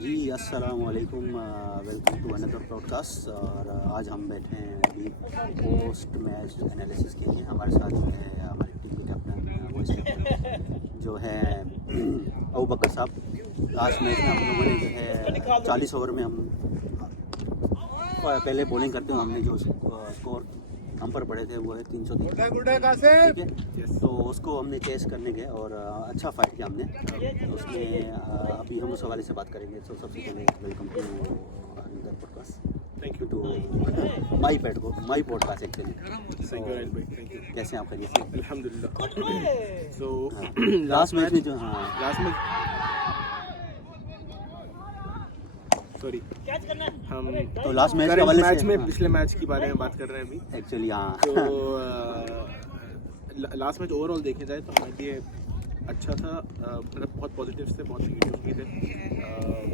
जी अस्सलाम वालेकुम, welcome to another podcast. और आज हम बैठे हैं अभी पोस्ट मैच एनालिसिस के लिए। हमारे साथ है हमारी टीम के कैप्टन वाइस कैप्टन जो है अबू बकर साहब। लास्ट मैच में हम लोगों ने जो है 40 ओवर में हम पहले बॉलिंग करते हुए हमने जो स्कोर हम पर पड़े थे वो है 303, ठीक है। तो उसको हमने चेस करने गए और अच्छा फाइट किया हमने। तो उसमें अभी हम उस हवाले से बात करेंगे। तो सबसे पहले welcome to another podcast. Thank you to my podcast actually. कैसे आप करिए से? अल्हम्दुलिल्लाह। सो लास्ट मैच में जो लास्ट में सॉरी हम तो लास्ट मैच के करंट हवाले मैच से में पिछले मैच के बारे में बात कर रहे हैं अभी। एक्चुअली तो लास्ट मैच ओवरऑल देखे जाए तो हमारे लिए अच्छा था। मतलब बहुत पॉजिटिव्स थे, बहुत नेगेटिव्स भी थे।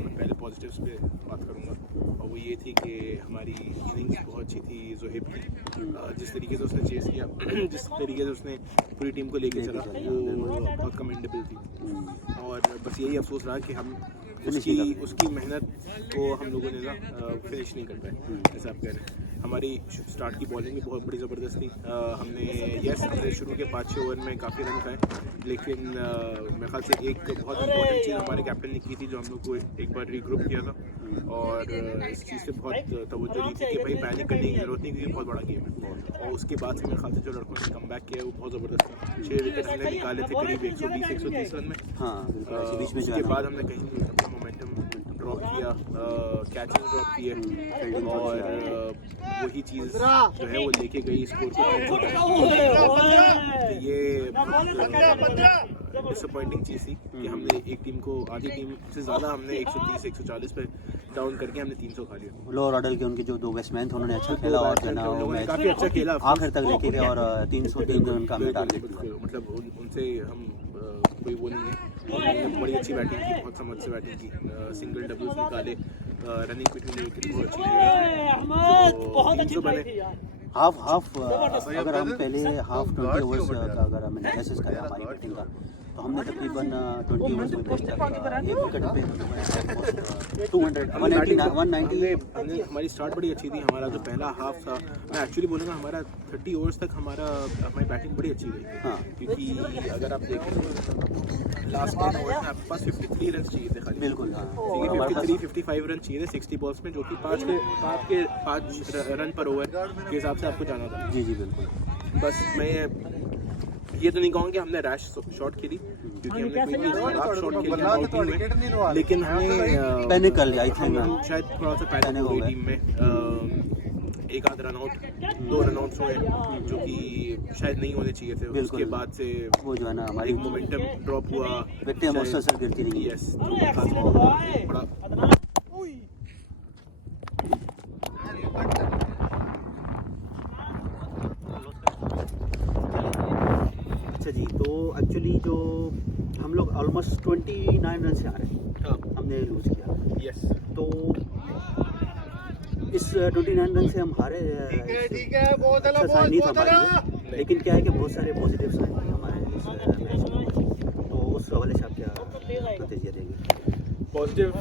मैं पहले पॉजिटिव्स पे बात करूँगा और वो ये थी कि हमारी इनिंग्स बहुत अच्छी थी ज़ोहेब की। जिस तरीके से उसने चेस किया जिस तरीके से उसने पूरी टीम को लेके चला वो बहुत कमेंडेबल थी। और बस यही अफसोस रहा कि हम उसकी मेहनत को हम लोगों ने ना फिनिश नहीं कर पाए। जैसे आप कह रहे हैं हमारी स्टार्ट की बॉलिंग भी बहुत बड़ी ज़बरदस्त थी। हमने शुरू के 5-6 ओवर में काफ़ी रन खाए, लेकिन मेरे ख्याल से एक बहुत इंपॉर्टेंट चीज़ हमारे कैप्टन ने की थी जो हम लोग को एक बार रीग्रुप किया था। और इस चीज़ से बहुत तवज्जो दी थी कि भाई पैनिक करने की ज़रूरत नहीं क्योंकि बहुत बड़ा गेम है। और उसके बाद से मेरे ख्याल से जो लड़कों ने कम बैक किया है वो बहुत ज़बरदस्त था। 6 विकेट हमने निकाले थे करीब 120-130 रन में। उसके बाद हमने कहीं अपना मोमेंटम ड्रॉप किया, कैचेस ड्रॉप किए और वही चीज़ जो है वो लेके गई स्कोर को। ये डिसअपॉइंटिंग चीज़ थी कि हमने एक टीम को आधी टीम से ज़्यादा हमने 130-140 पे डाउन करके हमने 300 खा लिया। लोअर ऑर्डर के उनके जो दो बैट्समैन थे उन्होंने अच्छा खेला और जो ना वो मैच काफ़ी अच्छा खेला, आखिर तक लेके गए और 303 रन का हमें टारगेट था। मतलब उनसे हम कोई वो नहीं है। उन्होंने बड़ी अच्छी बैटिंग की, बहुत समझ से बैटिंग की, सिंगल डबल्स निकाले, रनिंग बिटवीन विकेट बहुत अच्छी बने। हाफ अगर हम पहले हाफ 20 ओवर्स का अगर हम एनालिसिस करें हमारी बैटिंग का तो हमने तकरीबन 20 ओवर्स में बेस्ट एक विकेट पे 190 हमारी स्टार्ट बड़ी अच्छी थी। हमारा जो पहला हाफ था, मैं एक्चुअली बोलूँगा हमारा 30 ओवर्स तक हमारी बैटिंग बड़ी अच्छी गई। हाँ, क्योंकि अगर आप देखें लास्ट 10 ओवर्स में आपके पास 53 रन चाहिए थे खाली। बिल्कुल। हाँ, 53-55 रन चाहिए थे 60 बॉल्स में, जो कि 5 रन पर ओवर के हिसाब से आपको जाना था। जी बिल्कुल। बस मैं ये तो नहीं कहूँगा कि हमने रैश शॉट खेली क्योंकि हमने कोई खराब शॉट खेला, लेकिन हमने पैनिक कर लिया। हम शायद थोड़ा सा पैनिक हो गई टीम में। एक आध रन आउट 2 रन आउट्स हुए जो कि शायद नहीं होने चाहिए थे। उसके बाद से वो जो है ना हमारी मोमेंटम ड्रॉप हुआ, विकेटें मुसलसल गिरती रही। यस बड़ा अच्छा जी। तो एक्चुअली जो हम लोग ऑलमोस्ट 29 रन से आ रहे हैं। हाँ, हमने लूज किया। यस। तो इस 29 रन से हम हारे अच्छा साइन नहीं था हमारे लिए, लेकिन क्या है कि बहुत सारे पॉजिटिव साइन थे हमारे इस मैच में। तो उस हवाले से आप क्या नतीजा देंगे? पॉजिटिव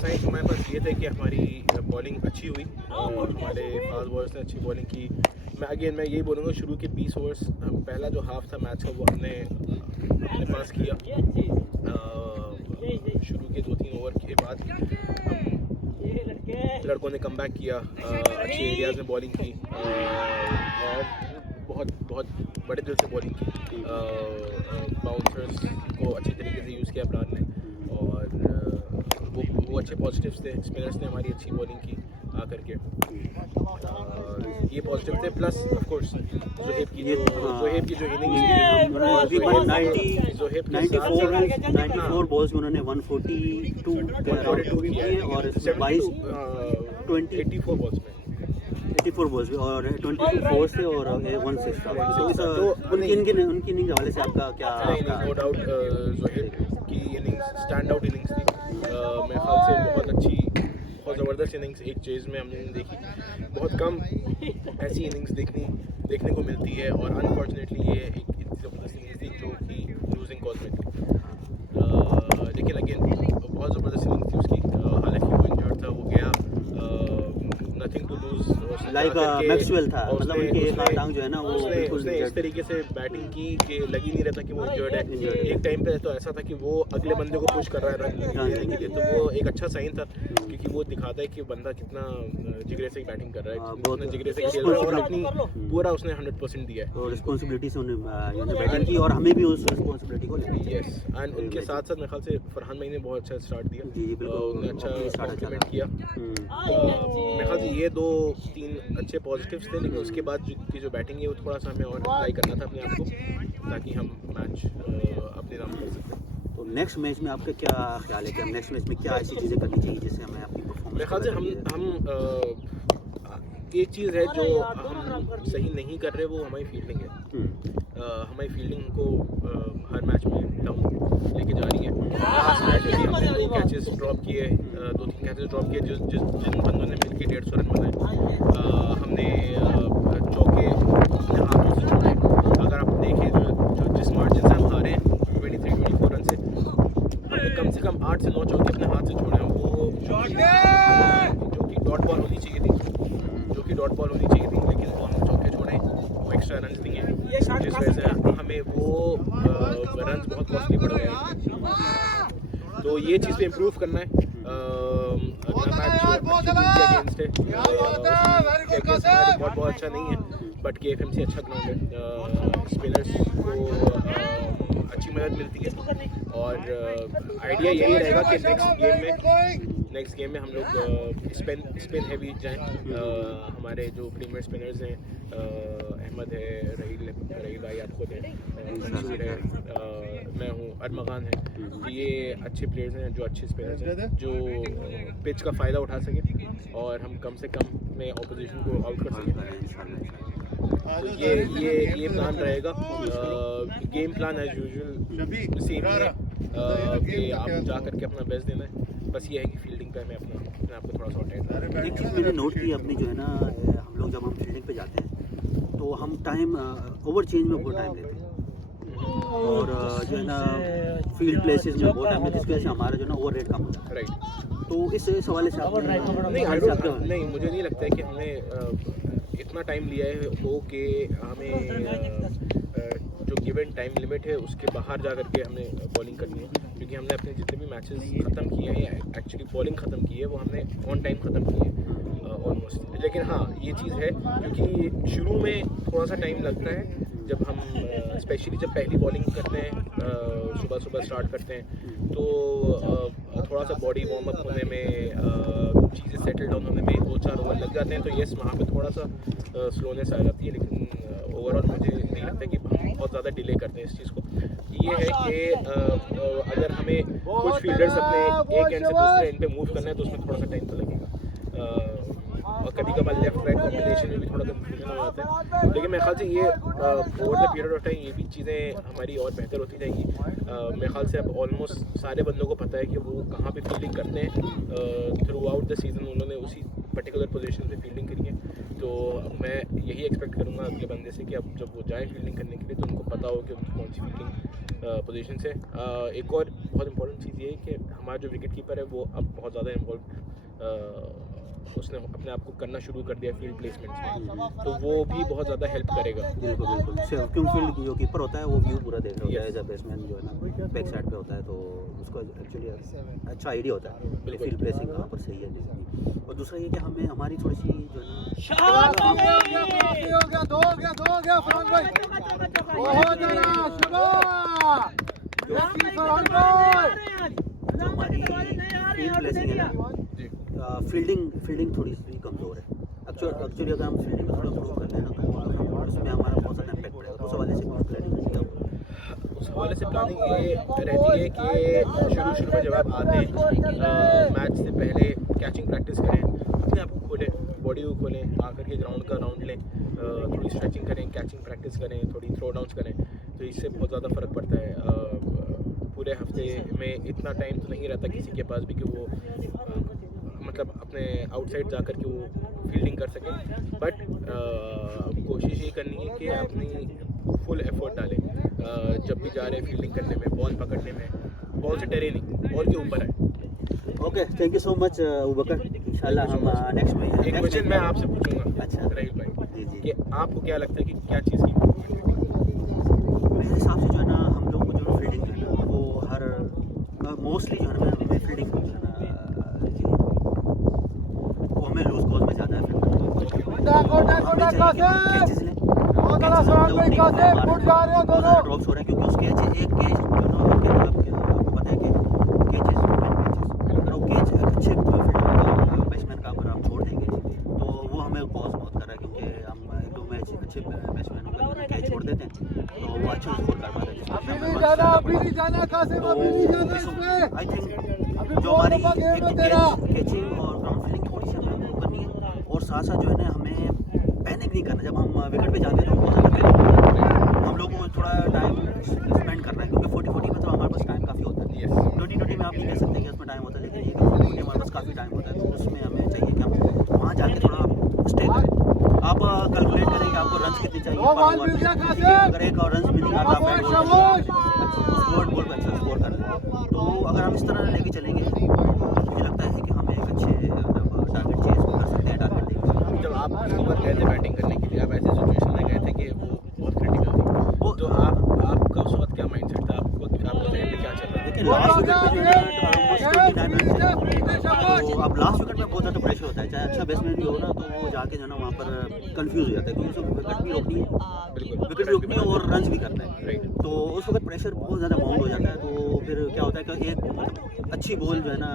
साइन हमारे पास ये थे कि हमारी बॉलिंग अच्छी हुई और हमारे फास्ट बॉलर्स ने अच्छी बॉलिंग की। मैं यही बोलूँगा शुरू के 20 ओवर्स पहला जो हाफ था मैच का वो हमने पास किया। शुरू के 2-3 ओवर के बाद लड़कों ने कम बैक किया, अच्छे एरियाज में बॉलिंग की और बहुत बड़े दिल से बॉलिंग की। बाउंसर्स को अच्छे तरीके से यूज़ किया ब्रान ने और वो अच्छे पॉजिटिव्स थे। स्पिनर्स ने हमारी अच्छी बॉलिंग की आकर के, ये पॉजिटिव थे। प्लस ऑफ कोर्स ज़ोहेब की जो इनिंग्स 94 बॉल्स में उन्होंने 142 भी किए और 84 बॉल्स में 84 बॉल्स में और 22 फोर से और 1 6 था। उनकी इनिंग हवाले से आपका क्या? नो डाउट ज़ोहेब की इनिंग्स स्टैंड आउट इनिंग्स थी। मेरे ख्याल से बहुत अच्छी, बहुत ज़बरदस्त इनिंग्स एक चेज़ में हमने देखी। बहुत कम ऐसी इनिंग्स देखने को मिलती है और अनफॉर्चुनेटली ये एक ज़बरदस्त इनिंग्स थी जो कि लूजिंग कॉज में थी। लेकिन अगेन बहुत ज़बरदस्त इनिंग्स थी उसकी। लाइक आकर मैक्सवेल था, और मतलब उसने- उनके एक उसने- टांग जो है ना वो बिल्कुल उसने इस तरीके से बैटिंग की कि लग ही नहीं रहा था कि वो इंजर्ड है। एक टाइम पे तो ऐसा था कि वो अगले बंदे को पुश कर रहा है रन लेने के लिए, तो वो एक अच्छा साइन था क्योंकि वो दिखाता है कि बंदा कितना जिगरे से बैटिंग कर रहा है, बहुत कितना जिगरे से खेल रहा है और अपनी पूरा उसने 100% दिया है। और रिस्पॉन्सिबिलिटी से उन्हें बैटिंग की और हमें भी उस रिस्पॉन्सिबिलिटी को लेनी चाहिए। यस, एंड उनके साथ साथ मेरे ख्याल से फरहान भाई ने बहुत अच्छा स्टार्ट दिया। जी बिल्कुल, उन्होंने अच्छा ओपनिंग स्टार्ट अच्छा कॉम्प्लीमेंट किया। मेरे ख्याल से ये 2-3 अच्छे पॉजिटिव्स थे, लेकिन उसके बाद की जो बैटिंग है वो थोड़ा सा हमें और ट्राई करना था अपने आप को, ताकि हम मैच अपने नाम कर सकें। तो नेक्स्ट मैच में आपका क्या ख्याल है कि हम नेक्स्ट मैच में क्या ऐसी चीज़ें करनी चाहिए जिससे हमें अपनी मेरे ख्याल से परफॉर्मेंस हम एक चीज़ है जो हम सही नहीं कर रहे, वो हमारी फील्डिंग है। हमारी फील्डिंग को हर मैच में डाउन लेके जा रही है। लास्ट मैच में भी हमने 2 कैचेस ड्रॉप किए, 2-3 कैचेस ड्रॉप किए जिन बंदों ने मिलकर 150 रन बनाए। हमने चौके अपने हाथों से छोड़े। अगर आप देखें जो जिस मार्जिन से हम हारे हैं 23-24 रन से, हमने कम से कम 8 से 9 चौके अपने हाथ से छोड़े हैं। वो जो कि डॉट बॉल होनी चाहिए थी, लेकिन वो हम चौके छोड़े, वो एक्स्ट्रा रन दिए, जिस वजह से हमें वो रन बहुत कॉस्टली पड़ गए हैं। तो ये चीज़ पे इम्प्रूव करना है। अगला मैच अगेंस्ट है, बहुत अच्छा नहीं है, बट KFMC अच्छा ग्राउंड है। स्पिनर्स को अच्छी मदद मिलती है और आइडिया यही रहेगा कि नेक्स्ट गेम में हम लोग स्पिन हैवी जाएं। हमारे जो प्रीमियर स्पिनर्स हैं, अहमद है, रहील भाई, आप खुद हैं, नसीर है, मैं हूँ, अरमगान है, तो ये अच्छे प्लेयर्स हैं जो अच्छे स्पिनर्स हैं, जो पिच का फ़ायदा उठा सकें और हम कम से कम में ऑपोजिशन को आउट कर सकें। तो ये प्लान रहेगा। Game plan as usual same है कि आप जा करके अपना बेस्ट देना है। बस ये है कि फील्डिंग पे हमें अपने आप को थोड़ा सा अटेंड। एक चीज़ मैंने नोट की अपनी जो है ना, हम लोग जब हम फील्डिंग पे जाते हैं तो हम टाइम ओवर चेंज में बहुत टाइम लेते हैं और जो है ना फील्ड प्लेसेस में बहुत टाइम लेते हैं, जिसकी वजह से हमारा जो है ना ओवर रेट कम हो जाता है। राइट। तो इस हवाले से नहीं, मुझे नहीं लगता है कि हमने इतना टाइम लिया है हो कि हमें जो गिवन टाइम लिमिट है उसके बाहर जा करके हमें बॉलिंग करनी है, क्योंकि हमने अपने जितने भी मैचेस ख़त्म किए हैं, एक्चुअली बॉलिंग ख़त्म की है, वो हमने ऑन टाइम ख़त्म की है ऑलमोस्ट। लेकिन हाँ, ये चीज़ है क्योंकि शुरू में थोड़ा सा टाइम लगता है जब हम स्पेशली जब पहली बॉलिंग करते हैं, सुबह स्टार्ट करते हैं, तो थोड़ा सा बॉडी वार्म अप होने में, चीज़ें सेटल डाउन होने में 2-4 ओवर लग जाते हैं। तो यस, वहाँ पे थोड़ा सा स्लोनेस आ जाती है, लेकिन ओवरऑल मुझे नहीं लगता कि हम बहुत ज़्यादा डिले करते हैं इस चीज़ को। ये है कि अगर हमें कुछ फील्डर्स अपने एक एंड से दूसरे एंड पे मूव करना है तो उसमें थोड़ा सा टाइम तो लगेगा, और कभी कभार लेफ्ट राइट कॉम्बिनेशन में भी थोड़ा कंफ्यूजन हो जाता है। लेकिन मेरे ख्याल से ये over the period of time ये भी चीज़ें हमारी और बेहतर होती जाएंगी। मेरे ख्याल से अब ऑलमोस्ट सारे बंदों को पता है कि वो कहाँ पे फील्डिंग करते हैं। थ्रू आउट द सीज़न उन्होंने उसी पर्टिकुलर पोजीशन पे फील्डिंग करी है, तो मैं यही एक्सपेक्ट करूँगा अगले बंदे से कि अब जब वो जाए फील्डिंग करने के लिए तो उनको पता हो कि उनकी कौन सी फील्डिंग पोजीशन से। एक और बहुत इंपॉर्टेंट चीज़ ये है कि हमारा जो विकेट कीपर है वो अब बहुत ज़्यादा इन्वॉल्व, उसने अपने आप को करना शुरू कर दिया फील्ड प्लेसमेंट्स में, तो वो भी बहुत ज़्यादा हेल्प करेगा। बिल्कुल क्यों फील्ड जो कीपर होता है वो व्यू पूरा देख रहा होता है, एज अ बैट्समैन जो है ना बैक साइड पे होता है, तो उसको एक्चुअली अच्छा आइडिया होता है फील्ड प्लेसिंग कहाँ पर सही है नहीं। और दूसरा ये कि हमें हमारी थोड़ी सी जो है फील्डिंग थोड़ी सी कमज़ोर है। एक्चुअली अगर हम फील्डिंग में थोड़ा इम्प्रूव कर लें ना तो उसमें हमारा बहुत ज़्यादा इम्पैक्ट पड़ेगा। उस हवाले से उस हवाले से प्लानिंग ये रहती है कि शुरू में जब आप आते हैं मैच से पहले कैचिंग प्रैक्टिस करें, अपने आप को खोलें, बॉडी को खोलें, आकर के ग्राउंड का राउंड लें, थोड़ी स्ट्रेचिंग करें, कैचिंग प्रैक्टिस करें, थोड़ी थ्रो डाउन्स करें, तो इससे बहुत ज़्यादा फ़र्क पड़ता है। पूरे हफ्ते में इतना टाइम तो नहीं रहता किसी के पास भी कि वो मतलब अपने आउटसाइड जा कर के वो फील्डिंग कर सकें, बट कोशिश ये करनी है कि अपनी फुल एफर्ट डालें जब भी जा रहे हैं फील्डिंग करने में, बॉल पकड़ने में, बॉल से डरे नहीं, बॉल के ऊपर है। Okay, thank you so much Abubakar. इंशाल्लाह हम नेक्स्ट में एक क्वेश्चन मैं आपसे पूछूंगा अच्छा राहील भाई जी जी कि आपको क्या लगता है कि क्या चीज़ की improvement होगी? मेरे हिसाब से जो है ना हम लोग को जो फील्डिंग है ना वो हर मोस्टली जो है ना हमें फील्डिंग जो है ना जी, वो हमें लूज कॉज में ज़्यादा है ड्रॉप्स हो रहे हैं क्योंकि उस कैच एक कैच जो ना आपको पता है कि कैचेस अगर वो कैच अच्छे बैट्समैन का अगर हम छोड़ देंगे तो वो हमें कॉज बहुत कर रहा है क्योंकि हम एक दो मैच अच्छे बैट्समैनों का कैच छोड़ देते हैं तो वो अच्छा स्कोर कर पाते हैं। आई थिंक जो हमारी कैचिंग और ग्राउंड फील्डिंग थोड़ी सी हमें improve करनी है और साथ साथ जो है ना हमें पैनिक नहीं करना। जब हम विकेट पे जाते हैं तो बहुत ज़्यादा पैनिक हम लोग को थोड़ा टाइम स्पेंड करना है क्योंकि 40-40 में तो हमारे पास टाइम काफ़ी होता है। 20-20 में आप नहीं कह सकते कि उसमें टाइम होता है लेकिन ये 40 हमारे पास काफ़ी टाइम होता है तो उसमें हमें चाहिए कि हम वहाँ जाके थोड़ा स्टे करें। आप कैलकुलेट करें कि आपको रन कितने चाहिए पर ओवर, अगर एक और रन भी नहीं आता आप बॉल पर अच्छा स्कोर कर लें तो अगर हम इस तरह लेके चलेंगे मुझे लगता है कि हम एक अच्छे टारगेट चेज कर सकते हैं। टारगेट देंगे जब आप ओवर गए थे बैटिंग करने के लिए आप ऐसे सिचुएशन में गए थे कि वो बहुत क्रिटिकल थी तो आपका उस वक्त क्या माइंडसेट था आपको जहन में क्या चल रहा था? लेकिन लास्ट विकेट पे जो है ऑलमोस्ट 29 रन तो अब लास्ट विकेट में बहुत ज़्यादा प्रेशर होता है चाहे अच्छा बैट्समैन भी हो ना तो वो जाके जो है ना वहाँ पर कंफ्यूज हो जाता है क्योंकि उसको विकेट भी रोकनी है बिल्कुल विकेट भी रोकनी है और रन भी करना है राइट तो उस वक्त प्रेशर बहुत ज़्यादा बाउंड हो जाता है तो फिर क्या होता है कि एक अच्छी बॉल जो है ना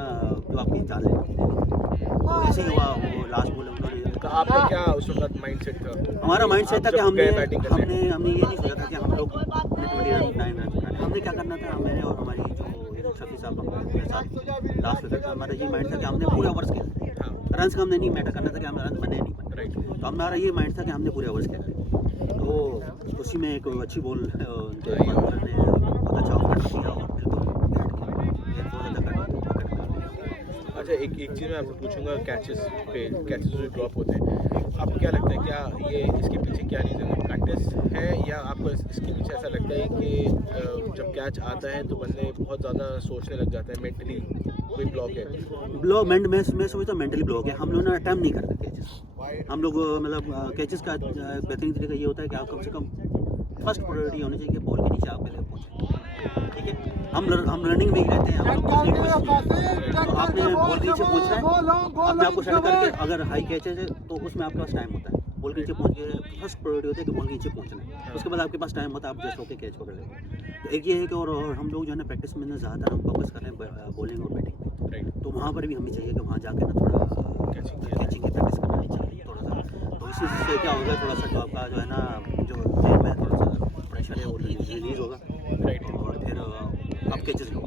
जो आपकी जान ले तो ऐसे ही हुआ वो लास्ट बॉल उन्होंने तो आपका क्या उस वक्त माइंडसेट था? हमारा माइंड सेट था आप कि जब हमने गए बैटिंग करने? हमने ये नहीं सोचा था कि हम लोग 29 रन बनाने हमने क्या करना था मैंने और हमारी जो शफी साहब हमारे साथ लास्ट विकेट था हमारा ये माइंड था कि हमने पूरे ओवर्स खेले हाँ रन का हमने नहीं मैटर करना था कि हमें रन बने नहीं बने राइट तो हमारा ये माइंड था कि हमने पूरे ओवर्स खेले तो उसी में एक अच्छी बॉल उनके बॉलर ने बहुत अच्छा ऑफर किया और बिल्कुल अच्छा एक चीज़ मैं आपसे पूछूंगा कैचेस जो ड्रॉप होते हैं आपको क्या लगता है क्या ये इसके पीछे क्या रीज़न है? प्रैक्टिस है या आपको इसके पीछे ऐसा लगता है कि जब कैच आता है तो बंदे बहुत ज़्यादा सोचने लग जाते हैं मेंटली कोई ब्लॉक है? ब्लॉक मैं सोचता हूँ मेंटली ब्लॉक है हम लोग ना अटैम्प्ट नहीं करते कैचेस हम लोग मतलब कैचेस का बेहतरीन तरीका ये होता है कि आप कम से कम फर्स्ट प्रायोरिटी होनी चाहिए कि बॉल के नीचे आप पहले पहुँचे ठीक है हम रनिंग में ही रहते हैं हम लोग पहुंचने की कोशिश करते हैं तो आपने बॉल के नीचे पहुंचना है अपने आप को सेट करके अगर हाई कैचेज है तो उसमें आपके पास टाइम होता है बॉल के नीचे पहुंच के फर्स्ट प्रायोरिटी होती है कि बॉल के नीचे पहुंचना है उसके बाद आपके पास टाइम होता है आप जस्ट होकर कैच पकड़ लेंगे तो एक ये है कि और हम लोग जो है ना प्रैक्टिस में ज़्यादातर हम फोकस कर रहे हैं बॉलिंग और बैटिंग राइट तो वहाँ पर भी हमें चाहिए कि वहाँ जाकर ना थोड़ा कैचिंग की प्रैक्टिस करनी चाहिए थोड़ा सा तो इसी से क्या होगा थोड़ा सा जो आपका जो है ना जो जेल में थोड़ा सा प्रेशर है वो रिलीज होगा राइट और फिर आप कैचेस लो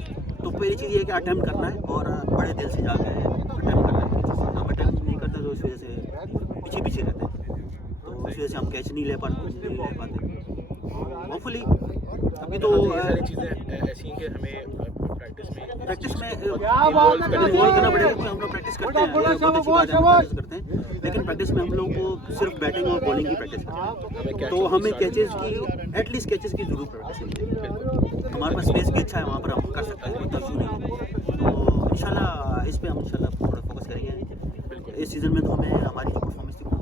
तो पहली चीज़ ये है कि अटैम्प्ट करना है और बड़े दिल से जाके अटैम्प्ट करना है कैचेस आप अटैम्प्ट नहीं करते तो इस वजह से पीछे रहते हैं तो इस वजह से हम कैच नहीं ले पाते होपफुली अभी तो ये सारी चीज़ें ऐसी हैं कि हमें प्रैक्टिस में इन्वॉल्व करना पड़ेगा क्योंकि हम लोग प्रैक्टिस करते हैं बहुत अच्छी बात है हम प्रैक्टिस करते हैं लेकिन प्रैक्टिस में हम लोग को सिर्फ बैटिंग और बॉलिंग की प्रैक्टिस करते हैं तो हमें कैचेस की एटलीस्ट कैचेस की जरूर प्रैक्टिस चाहिए हमारे पास स्पेस भी अच्छा है वहाँ पर हम कर सकते हैं कोई इशू नहीं है तो इंशाल्लाह इस पर हम इंशाल्लाह थोड़ा फोकस करेंगे इस सीज़न में तो हमें हमारी जो परफॉर्मेंस थी वो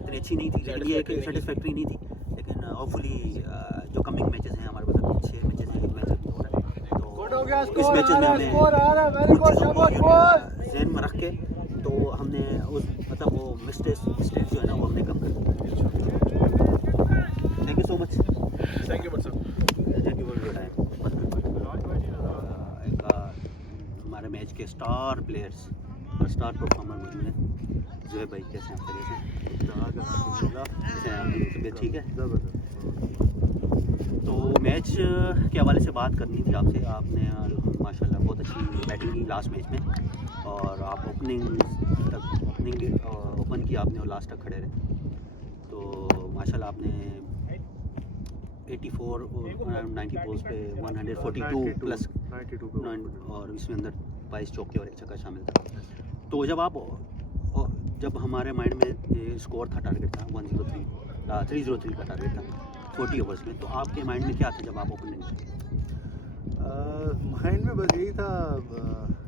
इतनी अच्छी नहीं थी लेकिन ये कि सेटिस्फैक्ट्री नहीं थी लेकिन होपफुली जो कमिंग मैचेस हैं हमारे पास अभी 6 मैचेस हैं एक मैच अभी हो रहा है तो इस मैचेस में हमें कुछ चीज़ों को ज़हन में रख के तो हमने उस मतलब वो मिस्टेक जो है ना वो हमने कम कर दी thank you so much thank you thank you for your time हमारे मैच के स्टार प्लेयर्स और स्टार परफॉर्मर मौजूद हैं जोहेब भाई कैसे हैं तबीयत ठीक है तो मैच के हवाले से बात करनी थी आपसे आपने माशाल्लाह बहुत अच्छी बैटिंग की लास्ट मैच में और आप ओपनिंग ओपन की आपने और लास्ट तक खड़े रहे तो माशाल्लाह आपने 84 और 90 बॉल्स पे 142 प्लस 92 और इसमें अंदर 22 चौके और एक छक्का शामिल था तो जब हमारे माइंड में स्कोर था टारगेट था 303 का टारगेट था 40 ओवर्स में तो आपके माइंड में क्या था जब आप ओपनिंग माइंड में बस यही था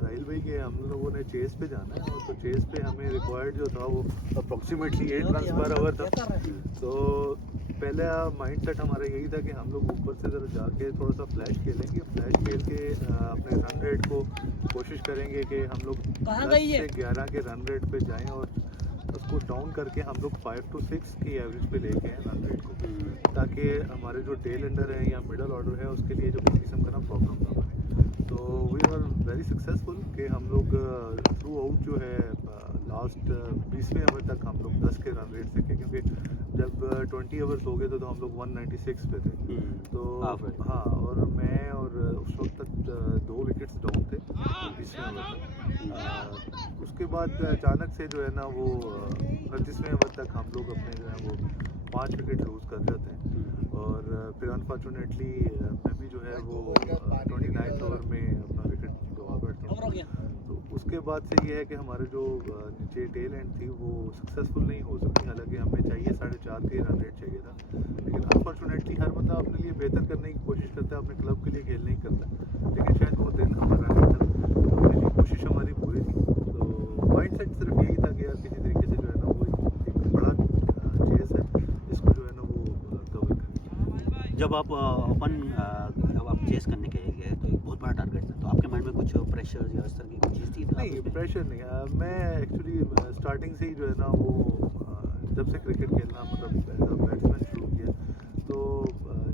राहिल साहिल भाई कि हम लोगों ने चेस पे जाना है, और तो चेस पे हमें रिक्वायर्ड जो था वो अप्रॉक्सीमेटली 8 रन पर ओवर था। तो पहले माइंड सेट हमारा यही था कि हम लोग ऊपर से ज़रा जाके थोड़ा सा फ्लैश खेलेंगे, फ्लैश खेल के अपने रन रेट को कोशिश करेंगे कि हम लोग 10 से 11 के रन रेट पे जाएं, और उसको डाउन करके हम लोग 5 to 6 की एवरेज पे लेके आए रन रेट को, ताकि हमारे जो टेल एंडर है या मिडल ऑर्डर है उसके लिए जो किसी किस्म का ना प्रॉब्लम ना बने। तो वी आर वेरी सक्सेसफुल कि हम लोग थ्रू आउट जो है लास्ट 20वें ओवर तक हम लोग 10 के रन रेट से थे, क्योंकि जब 20 ओवर्स हो गए तो हम लोग 196 पे थे। तो हाँ, और मैं और उस वक्त तक 2 विकेट्स डाउन थे 20वें ओवर तक। उसके बाद अचानक से जो है ना वो 29वें ओवर तक हम लोग अपने जो है वो 5 विकेट लूज़ कर जाते हैं, और फिर अनफॉर्चुनेटली मैं भी जो है वो 29 ओवर में अपना विकेट गवा बैठता हूँ। तो उसके बाद से ये है कि हमारे जो नीचे टेल एंड थी वो सक्सेसफुल नहीं हो सकी, हालांकि हमें चाहिए 4.5 के रन रेट चाहिए था, लेकिन अनफॉर्चुनेटली हर बंदा अपने लिए बेहतर करने की कोशिश करता है, अपने क्लब के लिए खेलने ही करता है, लेकिन शायद वो दिन हमारा नहीं था, अपने लिए कोशिश हमारी पूरी थी। तो माइंड सेट सिर्फ यही था कि यार किसी तरीके से जो है ना वो एक बड़ा चेस है, इसको जो है ना वो कवर करें। जब आप जब आप चेस करने के गए तो एक बहुत बड़ा टारगेट था, तो आपके माइंड में कुछ प्रेशर या इस तरह की कुछ चीज़ थी? नहीं, प्रेशर नहीं। मैं एक्चुअली स्टार्टिंग से ही जो है ना वो जब से क्रिकेट खेलना मतलब बैट्समैन शुरू किया, तो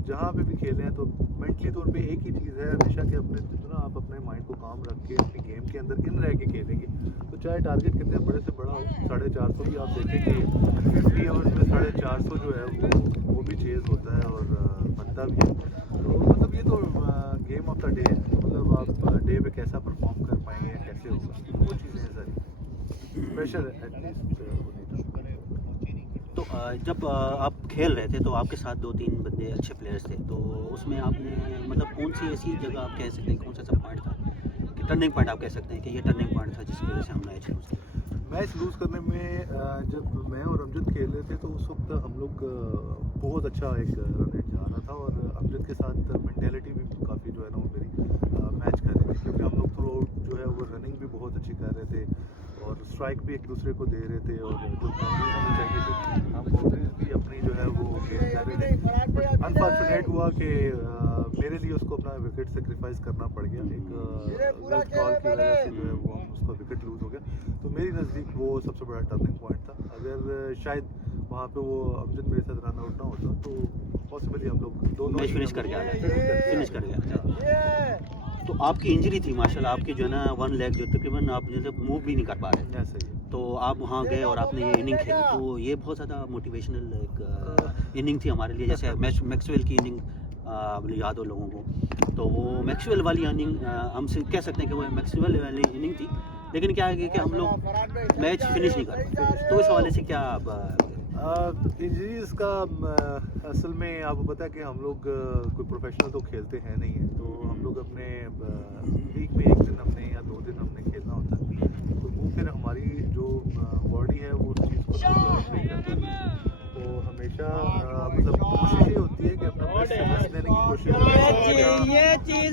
जहाँ पे भी खेले हैं तो मेंटली तौर पे एक ही चीज़ है हमेशा कि अपने जितना आप अपने माइंड को काम रख के अपनी गेम के अंदर इन रह के खेलेंगे, तो चाहे टारगेट कितने बड़े से बड़ा हो, 450 भी आप देखें कि 50 ओवर्स में 450 जो है वो भी चेज़ होता है और बनता भी है। तो मतलब ये तो गेम ऑफ द डे है, मतलब आप डे पे कैसा परफॉर्म कर पाएंगे, कैसे होगा, वो चीज़ें हैं सारी। प्रेशर एटलीस्ट तो जब आप खेल रहे थे तो आपके साथ 2-3 बंदे अच्छे प्लेयर्स थे, तो उसमें आपने मतलब कौन सी ऐसी जगह आप कह सकते हैं, कौन सा ऐसा पॉइंट था कि टर्निंग पॉइंट आप कह सकते हैं कि ये टर्निंग पॉइंट था जिसकी वजह से हम मैच लूज़ किया? मैच लूज़ करने में जब मैं और अमजद खेल रहे थे तो उस वक्त हम लोग बहुत अच्छा एक रन रेट जा रहा था, और अमजद के साथ मेंटेलिटी भी काफ़ी जो है ना वो मेरी मैच कर रही थी, क्योंकि हम लोग थ्रू आउट जो है वो रनिंग भी बहुत अच्छी कर रहे थे और स्ट्राइक भी एक दूसरे को दे रहे थे, और जो बाउंड्रीज हमें चाहिए थी हम बाउंड्रीज भी अपनी जो है वो गेम कर रहे थे। अनफॉर्चुनेट हुआ कि मेरे लिए उसको अपना विकेट सेक्रीफाइस करना पड़ गया, एक गलत कॉल की वजह से जो है वो हम उसका विकेट लूज़ हो गया। तो मेरी नज़दीक वो सबसे बड़ा टर्निंग पॉइंट था। अगर शायद वहाँ पे वो अमजद मेरे साथ रन आउट ना होता तो पॉसिबली हम लोग दोनों मैच फिनिश करके आ गए, फिनिश कर गया। तो आपकी इंजरी थी माशाल्लाह, आपकी जो है ना वन लेग जो तकरीबन आप जो मूव भी नहीं कर पा रहे थे, ऐसा ही। तो आप वहाँ गए और आपने ये इनिंग खेली, तो ये बहुत ज़्यादा मोटिवेशनल एक इनिंग थी हमारे लिए, जैसे मैक्सवेल की इनिंग याद हो लोगों को, तो वो मैक्सवेल वाली इनिंग हम कह सकते हैं कि वो मैक्सवेल वाली इनिंग थी, लेकिन क्या है कि हम लोग मैच फिनिश नहीं कर पाए, तो इस हवाले से क्या इंजरीज का असल में आपको पता है कि हम लोग कोई प्रोफेशनल तो खेलते हैं नहीं है, तो हम लोग अपने वीक में एक दिन हमने या 2 दिन हमने खेलना होता है, तो वो फिर हमारी जो बॉडी है वो उस चीज़ को सपोर्ट नहीं करती, तो हमेशा मतलब कोशिश ये होती है कि अपना बेस्ट देने की कोशिश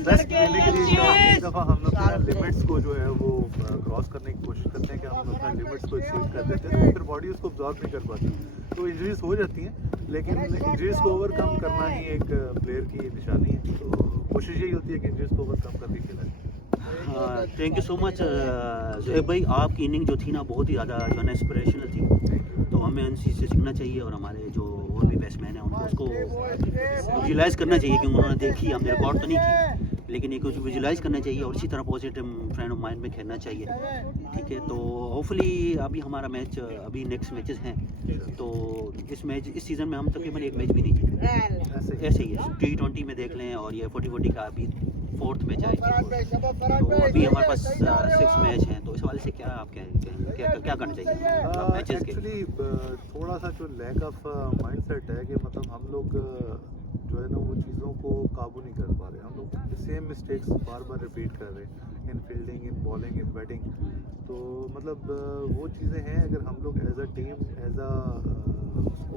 बेस्ट देने के लिए एक दफ़ा हम लोग अपना लिमिट्स को जो है वो क्रॉस करने की कोशिश करते हैं कि हम अपना लिमिट्स को एक्सीड कर देते हैं, तो फिर बॉडी उसको अब्जॉर्ब नहीं कर पाती, तो इंजरीज हो जाती हैं, लेकिन इंजरीज को ओवरकम करना ही एक प्लेयर की निशानी है, तो कोशिश यही होती है कि इंजरीज को ओवरकम करके खेला जाए। Thank you so much Zuhaib भाई, आपकी इनिंग जो थी ना बहुत ही ज़्यादा जो है ना इंस्पिरेशनल थी, तो हमें उन चीज़ से सीखना चाहिए, और हमारे जो और भी बैट्समैन हैं उनको उसको विजुलाइज़ करना चाहिए, क्योंकि उन्होंने देखी, हमने रिकॉर्ड तो नहीं की, लेकिन ये कुछ विजुलाइज़ करना चाहिए और इसी तरह पॉजिटिव फ्रेंड ऑफ माइंड में खेलना चाहिए, ठीक है। तो होपफुली अभी हमारा मैच अभी नेक्स्ट मैचेस हैं, तो इस सीज़न में हम तकरीबन एक मैच भी नहीं जीते, ऐसे ही है। T20 में देख लें, और ये 40 का अभी 4th मैच आएगी, तो अभी हमारे पास 6 मैच हैं, तो इस हवाले से क्या आप क्या करना चाहिए मैचेस के? एक्चुअली थोड़ा सा जो लैक ऑफ माइंडसेट है कि मतलब हम लोग जो है ना वो चीज़ों को काबू नहीं कर पा रहे, हम लोग सेम मिस्टेक्स बार बार रिपीट कर रहे हैं in fielding, in bowling, in batting, तो मतलब वो चीज़ें हैं, अगर हम लोग as a team, as a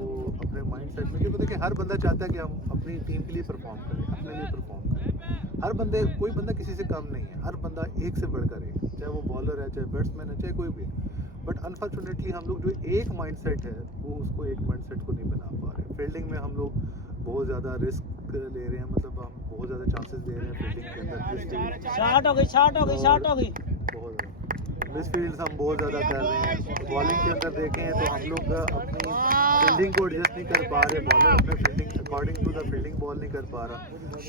को अपने माइंड सेट में, क्योंकि देखिए हर बंदा चाहता है कि हम अपनी टीम के लिए परफॉर्म करें, अपने लिए परफॉर्म करें। हर बंदे, कोई बंदा किसी से कम नहीं है, हर बंदा एक से बढ़कर एक, चाहे वो बॉलर है, चाहे बैट्समैन है, चाहे कोई भी है। बट अनफॉर्चुनेटली हम लोग जो एक माइंडसेट है वो उसको एक माइंडसेट को नहीं बना पा रहे। फील्डिंग में हम लोग बहुत ज़्यादा रिस्क ले रहे हैं, मतलब हम बहुत ज़्यादा चांसेस दे रहे हैं फील्डिंग के अंदर। शॉट हो गई, शॉट हो गई, शॉट हो गई। बहुत ज़्यादा मिस फील्ड्स हम बहुत ज़्यादा कर रहे हैं। बॉलिंग के अंदर देखें तो हम लोग अपनी फील्डिंग को एडजस्ट नहीं कर पा रहे। बॉलर अपने fielding according to the fielding ball नहीं कर पा रहा।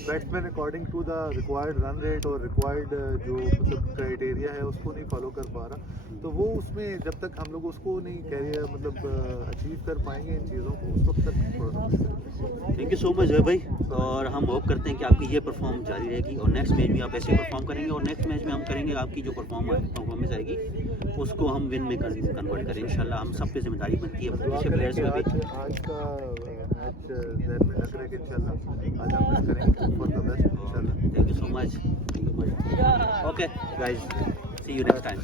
Batsman according to the required run rate और रिक्वायर्ड जो मतलब क्राइटेरिया है उसको नहीं फॉलो कर पा रहा। तो वो उसमें जब तक हम लोग उसको नहीं कैरियर मतलब अचीव कर पाएंगे इन चीज़ों को, उस वक्त तक थोड़ा सा। थैंक यू सो मच जय भाई, और हम होप करते हैं कि आपकी ये परफॉर्म जारी रहेगी और नेक्स्ट मैच भी आप ऐसे परफॉर्म करेंगे, और नेक्स्ट मैच में हम करेंगे आपकी जो परफॉर्मेंस आएगी उसको हम विन में कन्वर्ट करें इंशाल्लाह। हम सब पे जिम्मेदारी बनती है पीछे प्लेयर्स का भी। आज का मैच ज़हन में लग रहा है कि इंशाल्लाह आज हम करेंगे फॉर द बेस्ट इंशाल्लाह। Thank you so much, okay guys, see you next time.